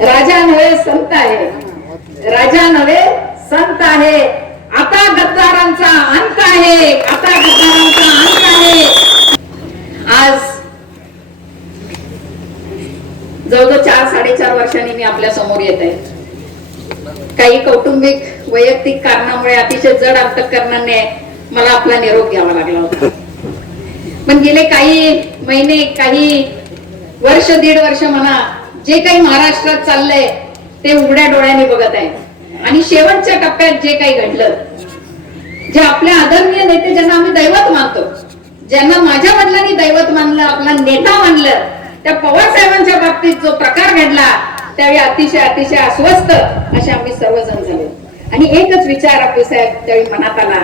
राजा नव्हे संत आहे. राजा नव्हे संत आहे. आता गद्दारांचा अंत आहे. आता गद्दारांचा अंत आहे. आज जवळजवळ चार साडेचार वर्षांनी मी आपल्यासमोर येत आहे. काही कौटुंबिक वैयक्तिक कारणामुळे अतिशय जड अंतकरणाने मला आपला निरोप घ्यावा लागला होता. पण गेले काही महिने काही वर्ष दीड वर्ष म्हणा जे काही महाराष्ट्रात चाललंय ते उघड्या डोळ्याने बघत आहे आणि शेवटच्या टप्प्यात जे काही घडलं जे आपल्या आदरणीय नेते ज्यांना आम्ही दैवत मानतो ज्यांना माझ्या वडिलांनी दैवत मानलं आपला नेता मानलं त्या पवार साहेबांच्या बाबतीत जो प्रकार घडला त्यावेळी अतिशय अतिशय अस्वस्थ असे आम्ही सर्वजण झालो. आणि एकच विचार आपले साहेब त्यावेळी मनात आला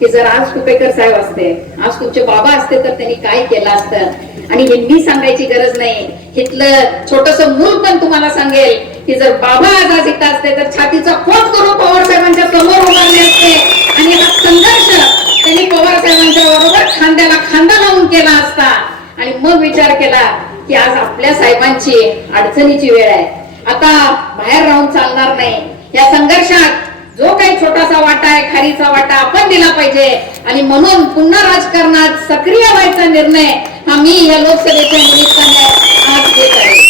की जर आज कुपेकर साहेब असते आज तुमचे बाबा असते तर त्यांनी काय केलं असतं? आणि हे मी सांगायची गरज नाही. हिथलं छोटस मूल पण तुम्हाला सांगेल की जर बाबा आज आज इथं असते तर छातीचा खोट करून पवार साहेबांच्या समोर उभारले असते. आणि हा संघर्ष त्यांनी पवार साहेबांच्या बरोबर खांद्याला खांदा लावून केला असता. आणि मग विचार केला की आज आपल्या साहेबांची अडचणीची वेळ आहे. आता बाहेर राहून चालणार नाही. या संघर्षात जो काही छोटासा वाटा आहे खारीचा वाटा आपण दिला पाहिजे. आणि म्हणून पुन्हा राजकारणात सक्रिय व्हायचा निर्णय हा मी या लोकसभेच्या निमित्ताने आज घेत आहे.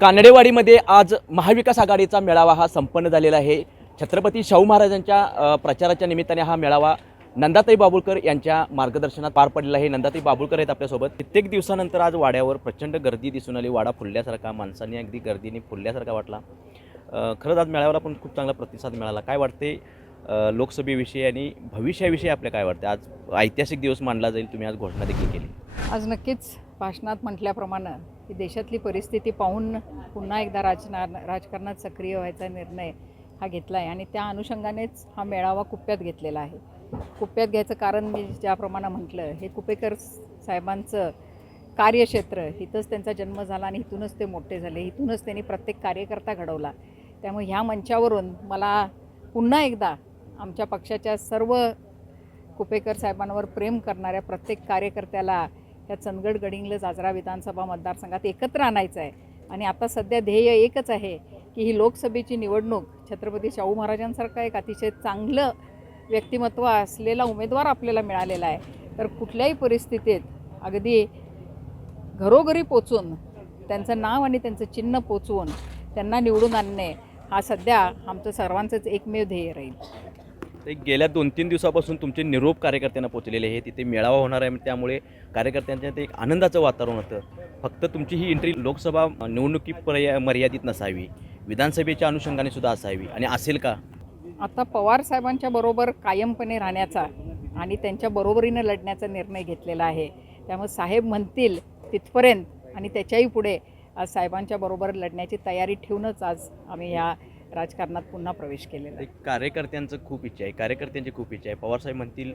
कानडेवाडीमध्ये आज महाविकास आघाडीचा मेळावा हा संपन्न झालेला आहे. छत्रपती शाहू महाराजांच्या प्रचाराच्या निमित्ताने हा मेळावा नंदाताई बाबुळकर यांच्या मार्गदर्शनात पार पडलेलं आहे. नंदाताई बाबुळकर आहेत आपल्यासोबत. कित्येक दिवसानंतर आज वाड्यावर प्रचंड गर्दी दिसून आली. वाडा फुलल्यासारखा माणसांनी अगदी गर्दीने फुलल्यासारखा वाटला. खरंच आज मेळाव्याला पण खूप चांगला प्रतिसाद मिळाला. काय वाटते? लोकसभेविषयी आणि भविष्याविषयी आपल्या काय वाटते? आज ऐतिहासिक दिवस मानला जाईल. तुम्ही आज घोषणा देखील केली. आज नक्कीच भाषणात म्हटल्याप्रमाणे की देशातली परिस्थिती पाहून पुन्हा एकदा राजना राजकारणात सक्रिय व्हायचा निर्णय हा घेतला आहे आणि त्या अनुषंगानेच हा मेळावा कुप्प्यात घेतलेला आहे. कुप्यात घ्यायचं कारण मी ज्याप्रमाणे म्हटलं हे कुपेकर साहेबांचं कार्यक्षेत्र इथंच त्यांचा जन्म झाला आणि इथूनच ते मोठे झाले. इथूनच त्यांनी प्रत्येक कार्यकर्ता घडवला. त्यामुळे ह्या मंचावरून मला पुन्हा एकदा आमच्या पक्षाच्या सर्व कुपेकर साहेबांवर प्रेम करणाऱ्या प्रत्येक कार्यकर्त्याला या चंदगड गडिंग्लज जाजरा विधानसभा मतदारसंघात एकत्र आणायचं आहे. आणि आता सध्या ध्येय एकच आहे की ही लोकसभेची निवडणूक छत्रपती शाहू महाराजांसारखं एक अतिशय चांगलं व्यक्तिमत्व असलेला उमेदवार आपल्याला मिळालेला आहे. तर कुठल्याही परिस्थितीत अगदी घरोघरी पोचून त्यांचं नाव आणि त्यांचं चिन्ह पोचवून त्यांना निवडून आणणे हा सध्या आमचं सर्वांचंच एकमेव ध्येय राहील. ते गेल्या दोन तीन दिवसापासून तुमचे निरोप कार्यकर्त्यांना पोचलेले आहे तिथे मेळावा होणार आहे. त्यामुळे कार्यकर्त्यांच्या ते एक आनंदाचं वातावरण होतं. फक्त तुमची ही एंट्री लोकसभा निवडणुकी पर्या मर्यादित नसावी. विधानसभेच्या अनुषंगाने सुद्धा असावी. आणि असेल का? आता पवार साहेबांच्या बरोबर कायमपणे राहण्याचा आणि त्यांच्या बरोबरीनं लढण्याचा निर्णय घेतलेला आहे. त्यामुळे साहेब म्हणतील तिथपर्यंत आणि त्याच्याही पुढे आज साहेबांच्या बरोबर लढण्याची तयारी ठेवूनच आज आम्ही या राजकारणात पुन्हा प्रवेश केलेला आहे. कार्यकर्त्यांचं खूप इच्छा आहे कार्यकर्त्यांची खूप इच्छा आहे. पवारसाहेब म्हणतील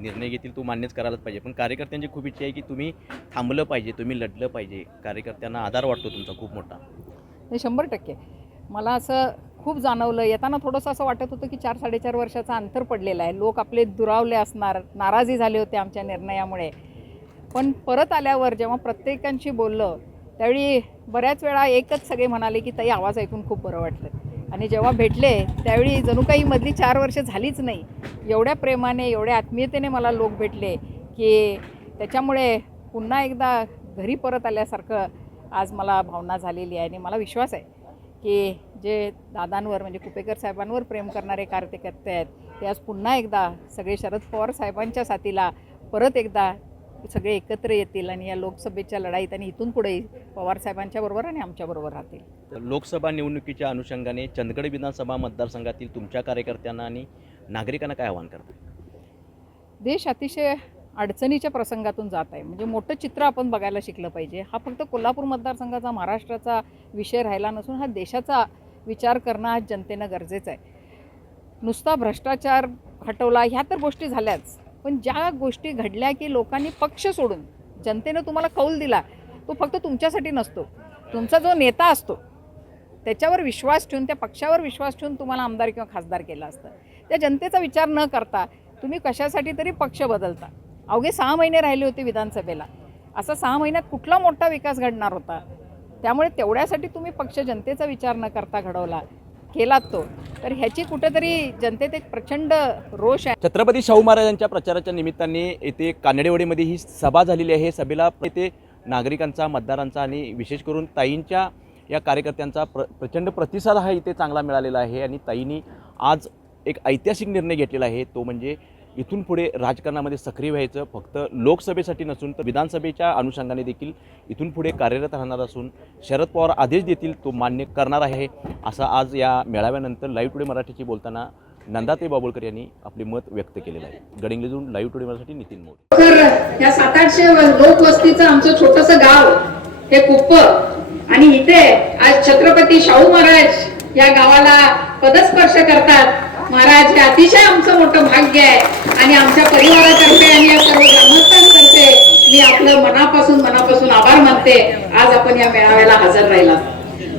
निर्णय घेतील तू मान्यच करायलाच पाहिजे. पण कार्यकर्त्यांची खूप इच्छा आहे की तुम्ही थांबलं पाहिजे तुम्ही लढलं पाहिजे. कार्यकर्त्यांना आधार वाटतो तुमचा खूप मोठा. हे शंभर टक्के. मला असं खूप जाणवलं. येताना थोडंसं असं वाटत होतं की चार साडेचार वर्षाचा अंतर पडलेलं आहे. लोक आपले दुरावले असणार नाराजी झाले होते आमच्या निर्णयामुळे. पण परत आल्यावर जेव्हा प्रत्येकांशी बोललं त्यावेळी बऱ्याच वेळा एकच सगळे म्हणाले की ताई आवाज ऐकून खूप बरं वाटलं. आणि जेव्हा भेटले त्यावेळी जणू काही मधली चार वर्ष झालीच नाही. एवढ्या प्रेमाने एवढ्या आत्मीयतेने मला लोक भेटले की त्याच्यामुळे पुन्हा एकदा घरी परत आल्यासारखं आज मला भावना झालेली आहे आणि मला विश्वास आहे. की जे दादांवर म्हणजे कुपेकर साहेबांवर प्रेम करणारे कार्यकर्ते आहेत ते आज पुन्हा एकदा सगळे शरद पवार साहेबांच्या साथीला परत एकदा सगळे एकत्र येतील आणि या लोकसभेच्या लढाईत आणि इथून पुढे पवार साहेबांच्या बरोबर आणि आमच्या बरोबर राहतील. तर लोकसभा निवडणुकीच्या अनुषंगाने चंदगड विधानसभा मतदारसंघातील तुमच्या कार्यकर्त्यांना आणि नागरिकांना काय आवाहन करता देश अतिशय अडचणीच्या प्रसंगातून जात आहे. म्हणजे मोठं चित्र आपण बघायला शिकलं पाहिजे. हा फक्त कोल्हापूर मतदारसंघाचा महाराष्ट्राचा विषय राहिला नसून हा देशाचा विचार करणं आज जनतेनं गरजेचं आहे. नुसता भ्रष्टाचार हटवला ह्या तर गोष्टी झाल्याच. पण ज्या गोष्टी घडल्या की लोकांनी पक्ष सोडून जनतेनं तुम्हाला कौल दिला तो फक्त तुमच्यासाठी नसतो. तुमचा जो नेता असतो त्याच्यावर विश्वास ठेवून त्या पक्षावर विश्वास ठेवून तुम्हाला आमदार किंवा खासदार केलं असतं. त्या जनतेचा विचार न करता तुम्ही कशासाठी तरी पक्ष बदलता. अवघे सहा महिने राहिले होते विधानसभेला. असा सहा महिन्यात कुठला मोठा विकास घडणार होता? त्यामुळे तेवढ्यासाठी तुम्ही पक्ष जनतेचा विचार न करता घडवला केलात तो. तर ह्याची कुठेतरी जनतेत एक प्रचंड रोष आहे. छत्रपती शाहू महाराजांच्या प्रचाराच्या निमित्ताने येथे कानडेवाडीमध्ये ही सभा झालेली आहे. सभेला येथे नागरिकांचा मतदारांचा आणि विशेष करून ताईंच्या या कार्यकर्त्यांचा प्र प्रचंड प्रतिसाद हा इथे चांगला मिळालेला आहे आणि ताईंनी आज एक ऐतिहासिक निर्णय घेतलेला आहे. तो म्हणजे इथून पुढे राजकारणामध्ये सक्रिय व्हायचं फक्त लोकसभेसाठी नसून तर विधानसभेच्या अनुषंगाने देखील इथून पुढे कार्यरत राहणार असून शरद पवार आदेश देतील तो मान्य करणार आहे असं आज या मेळाव्यानंतर लाईव्ह टुडे मराठीशी बोलताना नंदाते बाबुळकर यांनी आपले मत व्यक्त केलेलं आहे. गडिंग्लजून लाईव्ह टुडे मराठी नितीन मोरे. तर या सात आठशे लोकवस्तीचं आमचं छोटस गाव हे कुप्प. आणि इथे आज छत्रपती शाहू महाराज या गावाला पदस्पर्श करतात. महाराज हे अतिशय आमचं मोठं भाग्य आहे. आणि आमच्या परिवारातर्फे आणि या सर्व ग्रामस्थांतर्फे मी आपलं मनापासून मनापासून आभार मानते. आज आपण या मेळाव्याला हजर राहिला.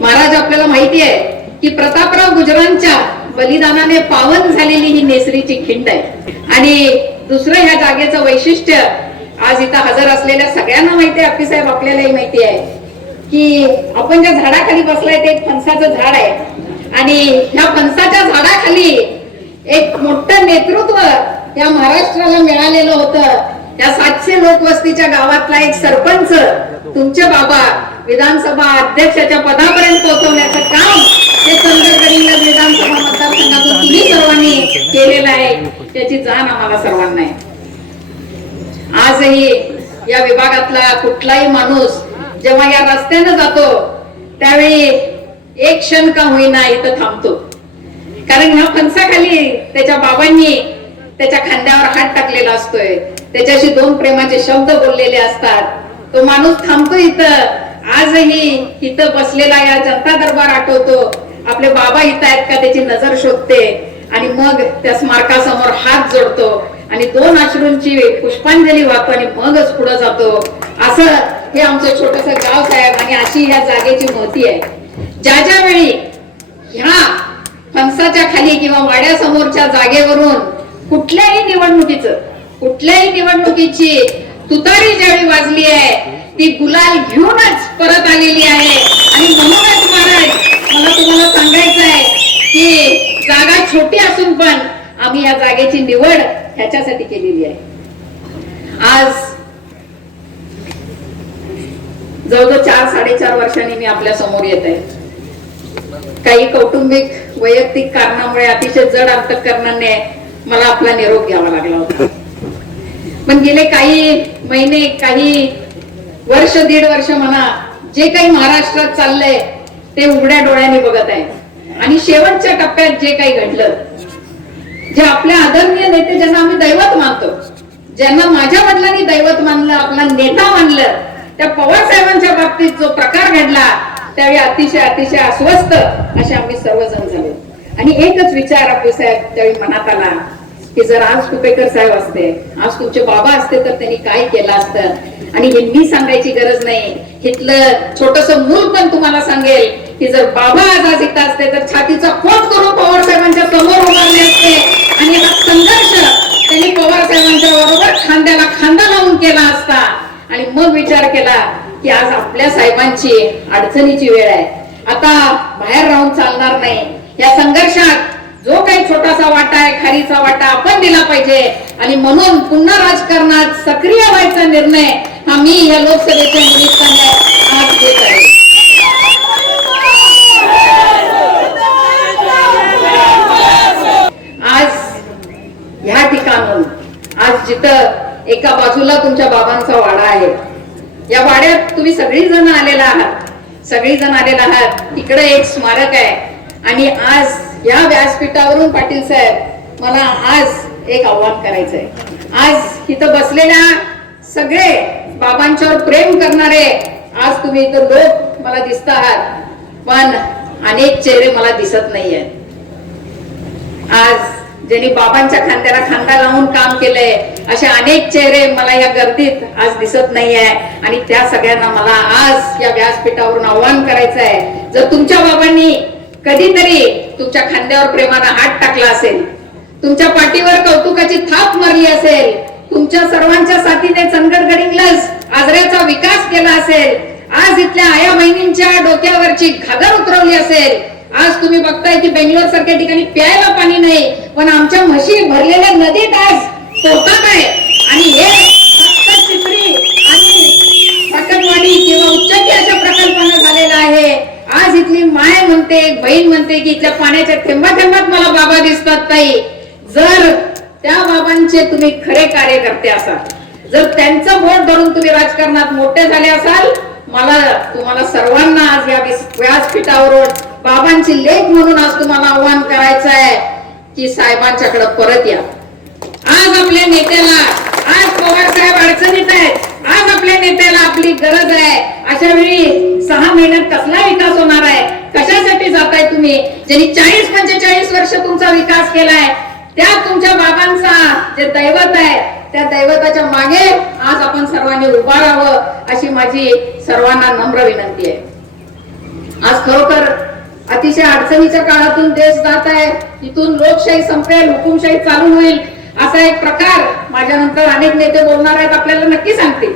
महाराज आपल्याला माहिती आहे की प्रतापराव गुजरांच्या बलिदानाने पावन झालेली ही नेसरीची खिंड आहे. आणि दुसरं ह्या जागेचं वैशिष्ट्य आज इथं हजर असलेल्या सगळ्यांना माहिती आहे अप्पीसाहेब आपल्यालाही माहिती आहे की आपण ज्या झाडाखाली बसलाय ते एक फणसाचं झाड आहे. आणि ह्या फणसाच्या झाडाखाली एक मोठं नेतृत्व या महाराष्ट्राला मिळालेलं होतं. या सातशे लोकवस्तीच्या गावातला एक सरपंच तुमचे बाबा विधानसभा अध्यक्षाच्या पदापर्यंत पोहोचवण्याचं काम हे चंद्रगडीला विधानसभा मतदारसंघातून तुम्ही सर्वांनी केलेलं आहे. त्याची जाण आम्हाला सर्वांना आहे. आजही या विभागातला कुठलाही माणूस जेव्हा या रस्त्यानं जातो त्यावेळी एक क्षण का होईना इथं थांबतो. कारण ह्या फणसाखाली त्याच्या बाबांनी त्याच्या खांद्यावर हात टाकलेला असतोय. त्याच्याशी दोन प्रेमाचे शब्द बोललेले असतात. तो माणूस थांबतो इथं. आजही इथं बसलेला या जनता दरबार आठवतो. आपले बाबा इथं आहेत का त्याची नजर शोधते. आणि मग त्या स्मारकासमोर हात जोडतो. आणि दोन अश्रूंची पुष्पांजली वाहतो आणि मगच पुढे जातो. असं हे आमचं छोटस गाव साहेब आणि अशी ह्या जागेची महती आहे. ज्या ज्या वेळी ह्या फणसाच्या खाली किंवा वाड्यासमोरच्या जागेवरून कुठल्याही निवडणुकीचं कुठल्याही निवडणुकीची तुतारी ज्यावेळी वाजली आहे ती गुलाल घेऊनच परत आलेली आहे. आणि म्हणूनच महाराज मला तुम्हाला सांगायचं आहे की जागा छोटी असून पण आम्ही या जागेची निवड ह्याच्यासाठी केलेली आहे. आज जवळजवळ चार साडेचार वर्षांनी मी आपल्यासमोर येत आहे. काही कौटुंबिक वैयक्तिक कारणामुळे अतिशय जड अंतकरणाने मला आपला निरोप घ्यावा लागला होता. पण गेले काही महिने काही वर्ष दीड वर्ष म्हणा जे काही महाराष्ट्रात चाललंय ते उघड्या डोळ्याने बघत आहे. आणि शेवटच्या टप्प्यात जे काही घडलं जे आपल्या आदरणीय नेते ज्यांना आम्ही दैवत मानतो ज्यांना माझ्या वडिलांनी दैवत मानलं आपला नेता मानलं त्या पवार साहेबांच्या बाबतीत जो प्रकार घडला त्यावेळी अतिशय अतिशय अस्वस्थ असे आम्ही सर्वजण झालो. आणि एकच विचार आपले साहेब त्यावेळी मनात आला की जर आज कुपेकर साहेब असते आज तुमचे बाबा असते तर त्यांनी काय केलं असतं? आणि हे मी सांगायची गरज नाही. इथलं छोटस मूल पण तुम्हाला सांगेल की जर बाबा आज आज इथं असते तर छातीचा खोट करून पवार साहेबांच्या समोर उभारले असते. आणि हा संघर्ष त्यांनी पवार साहेबांच्या बरोबर खांद्याला खांदा लावून केला असता. आणि मग विचार केला की आज आपल्या साहेबांची अडचणीची वेळ आहे. आता बाहेर राहून चालणार नाही. या संघर्षात जो काही छोटासा वाटा आहे खारीचा वाटा आपण दिला पाहिजे. आणि म्हणून पुन्हा राजकारणात सक्रिय व्हायचा निर्णय हा मी या लोकसभेच्या निमित्ताने आज घेत आहे. आज ह्या ठिकाणून आज जिथं एका बाजूला तुमच्या बाबांचा वाडा आहे या वाड्यात तुम्ही सगळी जण आलेला आहात. सगळी जण आलेला आहात. इकडे एक स्मारक आहे. आणि आज या व्यासपीठावरून पाटील साहेब मला आज एक आव्हान करायचंय. आज इथं बसलेल्या सगळे बाबांच्यावर प्रेम करणारे आज तुम्ही इथं लोक मला दिसत आहात. पण अनेक चेहरे मला दिसत नाहीये. आज ज्यांनी बाबांच्या खांद्याला खांदा लावून काम केलंय असे अनेक चेहरे मला या गर्दीत आज दिसत नाहीये. आणि त्या सगळ्यांना मला आज या व्यासपीठावरून आव्हान करायचं आहे जर तुमच्या बाबांनी कधीतरी तुमच्या खांद्यावर प्रेमानं हात टाकला असेल तुमच्या पाठीवर कौतुकाची थाप मारली असेल तुमच्या सर्वांच्या साथीने चंदगड आजऱ्याचा विकास केला असेल आज इथल्या आया बहिणींच्या डोक्यावरची घागर उतरवली असेल आज तुम्ही बघताय की बेंगलोर सारख्या ठिकाणी प्यायला पाणी नाही पण आमच्या म्हशी भरलेल्या नदीत आज पोहतात आहे आणि हे सप्त आणि फाटकवाडी किंवा उच्चकी अशा प्रकल्पानं झालेला आहे. आज इथली माय म्हणते बहीण म्हणते की इथल्या पाण्याच्या थेंबा थेंबात मला बाबा दिसतात ताई. जर त्या बाबांचे तुम्ही खरे कार्यकर्ते असाल जर त्यांचं बोट धरून तुम्ही राजकारणात मोठे झाले असाल मला तुम्हाला सर्वांना आज या व्यासपीठावरून बाबांची लेख म्हणून आज तुम्हाला आव्हान करायचं आहे की साहेबांच्याकडे परत या. आज आपल्या नेत्याला आज पवार साहेब अडचणीत आहेत. आज आपल्या नेत्याला आपली गरज आहे. अशा वेळी सहा महिन्यात कसला विकास होणार आहे? कशासाठी जाताय तुम्ही? ज्यांनी चाळीस पंचेचाळीस वर्ष तुमचा विकास केलाय त्या तुमच्या बाबांचा जे दैवत आहे त्या दैवताच्या मागे आज आपण सर्वांनी उभा राहावं अशी माझी सर्वांना नम्र विनंती आहे. आज खरोखर अतिशय अडचणीच्या काळातून देश जात आहे. इथून लोकशाही संपेल हुकुमशाही चालू होईल. असा एक प्रकार माझ्या नंतर अनेक नेते बोलणार आहेत आपल्याला नक्की सांगतील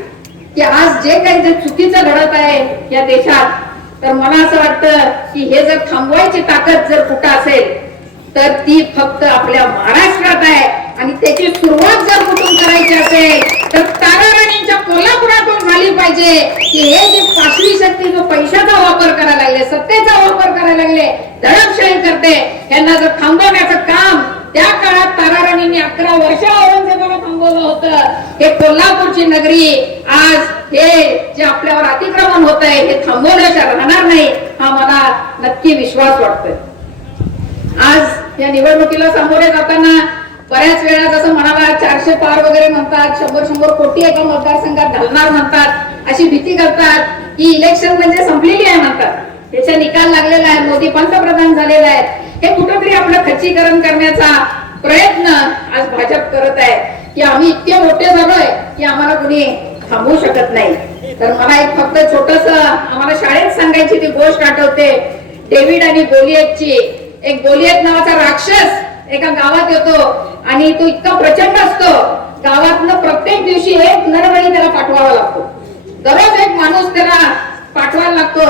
की आज जे काही जे चुकीचं घडत आहे या देशात तर मला असं वाटतं की हे जर थांबवायची ताकद जर कुठं असेल तर ती फक्त आपल्या महाराष्ट्रात आहे. आणि त्याची सुरुवात जर कुठून करायची असेल तर ताराराणींच्या कोल्हापुरातून झाली पाहिजे की हे जे पाचवी शक्ती जो पैशाचा वापर करायला लागले सत्तेचा वापर करायला लागले दडपशाही करते. यांना जर थांबवण्याचं काम त्या काळात ताराराणींनी अकरा वर्ष औरंगजेबाला थांबवलं होतं. हे कोल्हापूरची नगरी आज हे जे आपल्यावर अतिक्रमण होत आहे हे थांबवल्याशिवाय राहणार नाही हा मला नक्की विश्वास वाटतोय. आज या निवडणुकीला सामोरे जाताना बऱ्याच वेळा जसं म्हणाला चारशे पार वगैरे म्हणतात शंभर शंभर कोटी एका मतदारसंघात घालणार म्हणतात अशी भीती करतात. की इलेक्शन म्हणजे संपलेली आहे म्हणतात. त्याचा निकाल लागलेला आहे मोदी पंतप्रधान झालेला आहे हे कुठंतरी आपलं खच्चीकरण करण्याचा प्रयत्न आज भाजप करत आहे. की आम्ही इतके मोठे झालोय की आम्हाला कुणी थांबवू शकत नाही. तर मला एक फक्त छोटस आम्हाला शाळेत सांगायची ती गोष्ट आठवते. डेव्हिड आणि गोलियतची एक गोलियत नावाचा राक्षस एका गावात येतो आणि तो इतका प्रचंड असतो. गावातनं प्रत्येक दिवशी एक नरबळी त्याला पाठवावा लागतो. दररोज एक माणूस त्याला पाठवायला लागतो.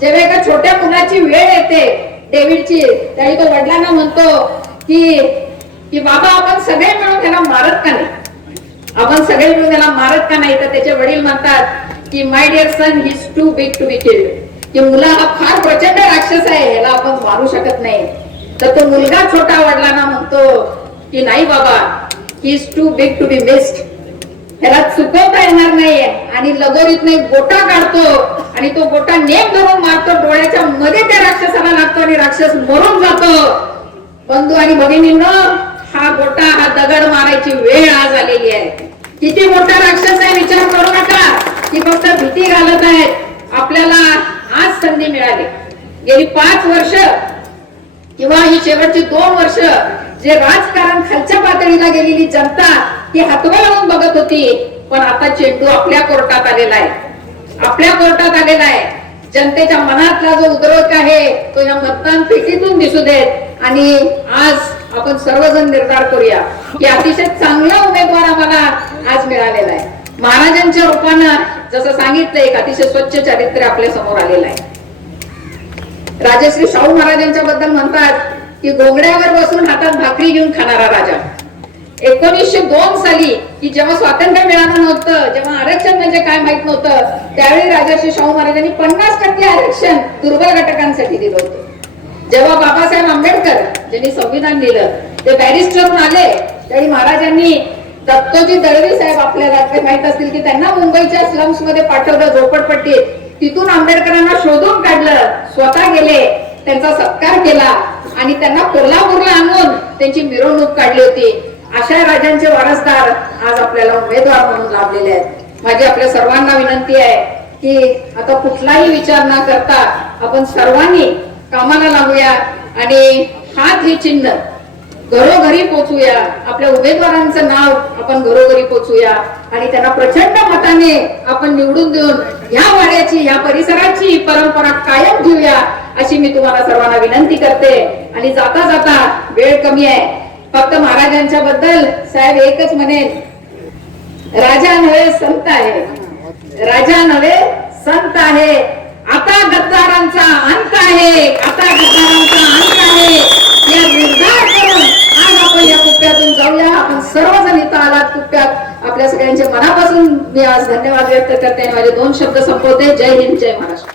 जेव्हा एका छोट्या मुलाची वेळ येते डेव्हिडची त्यावेळी तो वडिलांना म्हणतो की की बाबा आपण सगळे मिळून त्याला मारत का नाही? आपण सगळे मिळून त्याला मारत का नाही? तर त्याचे वडील म्हणतात की my dear son his too big to be killed की मुला हा फार प्रचंड राक्षस आहे याला आपण मारू शकत नाही. तर तो मुलगा छोटा वडिलांना म्हणतो की नाही बाबा he is too big to be missed त्याला चुकवता येणार नाही आणि लगोरीत एक गोटा काढतो. आणि तो गोटा नेम धरून मारतो. डोळ्याच्या मध्ये त्या राक्षसाला लागतो आणि राक्षस मरून जातो. बंधू आणि भगिनींनो हा गोटा हा दगड मारायची वेळ आज आलेली आहे. किती मोठा राक्षस आहे विचार करू नका. की फक्त भीती घालत आहेत आपल्याला आज संधी मिळाली. गेली पाच वर्ष किंवा ही शेवटची दोन वर्ष जे राजकारण खालच्या पातळीला गेलेली जनता ती हातवा लावून बघत होती. पण आता चेंडू आपल्या कोर्टात आलेला आहे. आपल्या कोर्टात आलेला आहे. जनतेच्या मनातला जो उद्रेक आहे तो या मतदान पेटीतून दिसू देत. आणि आज आपण सर्वजण निर्धार करूया की अतिशय चांगला उमेदवार आम्हाला आज मिळालेला आहे. महाराजांच्या रूपानं जसं सांगितलं एक अतिशय स्वच्छ चारित्र्य आपल्यासमोर आलेलं आहे. राजश्री शाहू महाराजांच्या बद्दल म्हणतात की घोंगड्यावर बसून हातात भाकरी घेऊन खाणारा राजा. एकोणीसशे दोन साली की जेव्हा स्वातंत्र्य मिळालं नव्हतं जेव्हा आरक्षण म्हणजे काय माहीत नव्हतं त्यावेळी राजाश्री शाहू महाराजांनी पन्नास टक्के आरक्षण दुर्बल घटकांसाठी दिलं होतं. जेव्हा बाबासाहेब आंबेडकर ज्यांनी संविधान लिहिलं ते बॅरिस्टरहून आले त्यावेळी महाराजांनी दत्तोजी दळवी साहेब आपल्याला ते माहीत असतील की त्यांना मुंबईच्या स्लम्समध्ये पाठवलं झोपडपट्टीत. तिथून आंबेडकरांना शोधून काढलं स्वतः गेले त्यांचा सत्कार केला आणि त्यांना कोल्हापूरला आणून त्यांची मिरवणूक काढली होती. अशा राजांचे वारसदार आज आपल्याला उमेदवार म्हणून लाभलेले आहेत. माझी आपल्या सर्वांना विनंती आहे की आता कुठलाही विचार न करता आपण सर्वांनी कामाला लागूया आणि हात हे चिन्ह घरोघरी पोचूया. आपल्या उमेदवारांचं नाव आपण घरोघरी पोचूया आणि त्यांना प्रचंड मताने आपण निवडून देऊन ह्या वाड्याची ह्या परिसराची परंपरा कायम घेऊया अशी मी तुम्हाला सर्वांना विनंती करते. आणि जाता जाता वेळ कमी आहे. फक्त महाराजांच्या बद्दल साहेब एकच म्हणेन. राजा नव्हे संत आहे. राजा नव्हे संत आहे. आता गद्दारांचा अंत आहे. आता गद्दारांचा अंत आहे. या निर्धार करून आज आपण या कुप्यातून जाऊया. आपण सर्वजण इथं आलात कुप्प्यात. आपल्या सगळ्यांच्या मनापासून मी आज धन्यवाद व्यक्त करते आणि माझे दोन शब्द संपवते. जय हिंद जय महाराष्ट्र.